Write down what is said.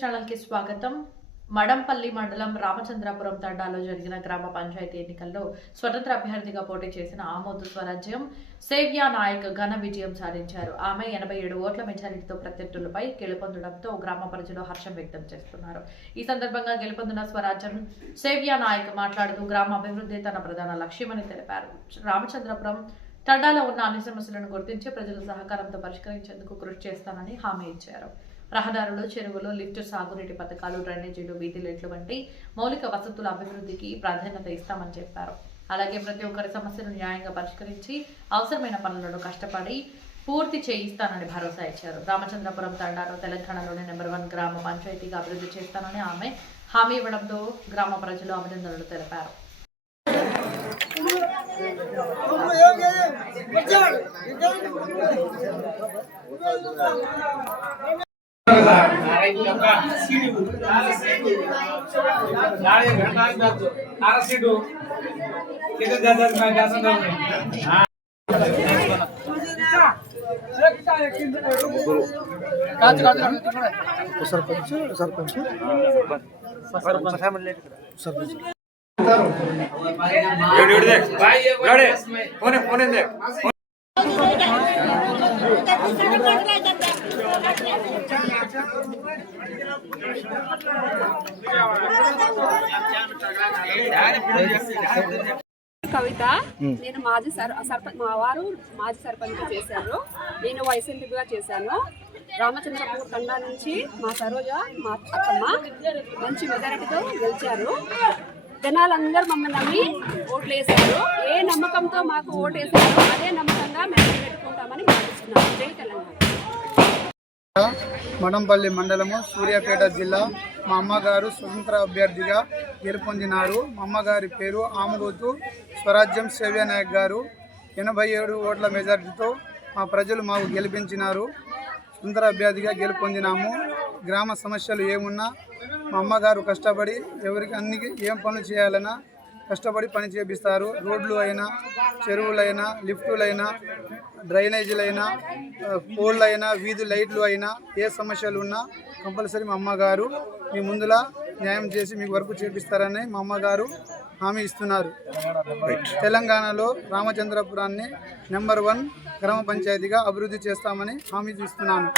Channel కి స్వాగతం. మడంపల్లి మండలం రామచంద్రపురం తండాలో జరిగిన గ్రామ పంచాయతీ ఎన్నికల్లో స్వతంత్ర అభ్యర్థిగా పోటీ చేసిన ఆమోదు స్వరాజ్యం సేవ్యా నాయక్ ఘన విజయం సాధించారు. ఆమె 87 ఓట్ల మెజారిటీతో ప్రత్యర్థులపై గెలుపొందడంతో గ్రామ ప్రజలు హర్షం వ్యక్తం చేస్తున్నారు. ఈ సందర్భంగా గెలుపొందిన స్వరాజ్యం సేవ్యా నాయక్ మాట్లాడుతూ గ్రామ అభివృద్ధి తన ప్రధాన లక్ష్యమని తెలిపారు. రామచంద్రపురం తండాలో ఉన్న అన్ని సమస్యలను గుర్తించి ప్రజల సహకారంతో పరిష్కరించేందుకు కృషి చేస్తానని హామీ ఇచ్చారు. రహదారులు, చెరువులు, లిఫ్ట్, సాగునీటి పథకాలు, డ్రైనేజీలు, వీధి లైట్లు వంటి మౌలిక వసతుల అభివృద్ధికి ప్రాధాన్యత ఇస్తామని చెప్పారు. అలాగే ప్రతి ఒక్కరి సమస్యను న్యాయంగా పరిష్కరించి అవసరమైన పనులను కష్టపడి పూర్తి చేయిస్తానని భరోసా ఇచ్చారు. రామచంద్రపురం తండాలో తెలంగాణలోని నెంబర్ 1 గ్రామ పంచాయతీగా అభివృద్ధి చేస్తానని ఆమె హామీ ఇవ్వడంతో గ్రామ ప్రజలు అభినందనలు తెలిపారు. కవిత, నేను మా వారు మాజీ సర్పంచ్ చేశారు. నేను వైస్ ఎంపీగా చేశాను. రామచంద్రపురం తండా నుంచి మా సరోజ, మా అత్తమ్మ మంచి మెజారిటీతో గెలిచారు. జనాలందరూ మమ్మల్ని నమ్మి ఓట్లు వేశారు. ఏ నమ్మకంతో మాకు ఓటు వేశారు అదే నమ్మకంగా మేము పెట్టుకుంటామని భావిస్తున్నాము. జై తెలంగాణ. మడంపల్లి మండలము, సూర్యాపేట జిల్లా. మా అమ్మగారు స్వతంత్ర అభ్యర్థిగా గెలుపొందినారు. మా అమ్మగారి పేరు ఆమోదు స్వరాజ్యం సేవ్యా నాయక్ గారు. 87 ఓట్ల మెజార్టీతో మా ప్రజలు మాకు గెలిపించినారు. స్వతంత్ర అభ్యర్థిగా గెలుపొందినాము. గ్రామ సమస్యలు ఏమున్నా మా అమ్మగారు కష్టపడి ఎవరికి ఏం పనులు చేయాలన్నా కష్టపడి పని చేపిస్తారు. రోడ్లు అయినా, చెరువులైనా, లిఫ్టులైనా, డ్రైనేజీలైనా, పోళ్ళైనా, వీధి లైట్లు అయినా ఏ సమస్యలు ఉన్నా కంపల్సరీ మా అమ్మగారు మీ ముందులా న్యాయం చేసి మీకు వర్క్ చేపిస్తారని మా అమ్మగారు హామీ ఇస్తున్నారు. తెలంగాణలో రామచంద్రపురాన్ని నెంబర్ 1 గ్రామ పంచాయతీగా అభివృద్ధి చేస్తామని హామీ ఇస్తున్నాను.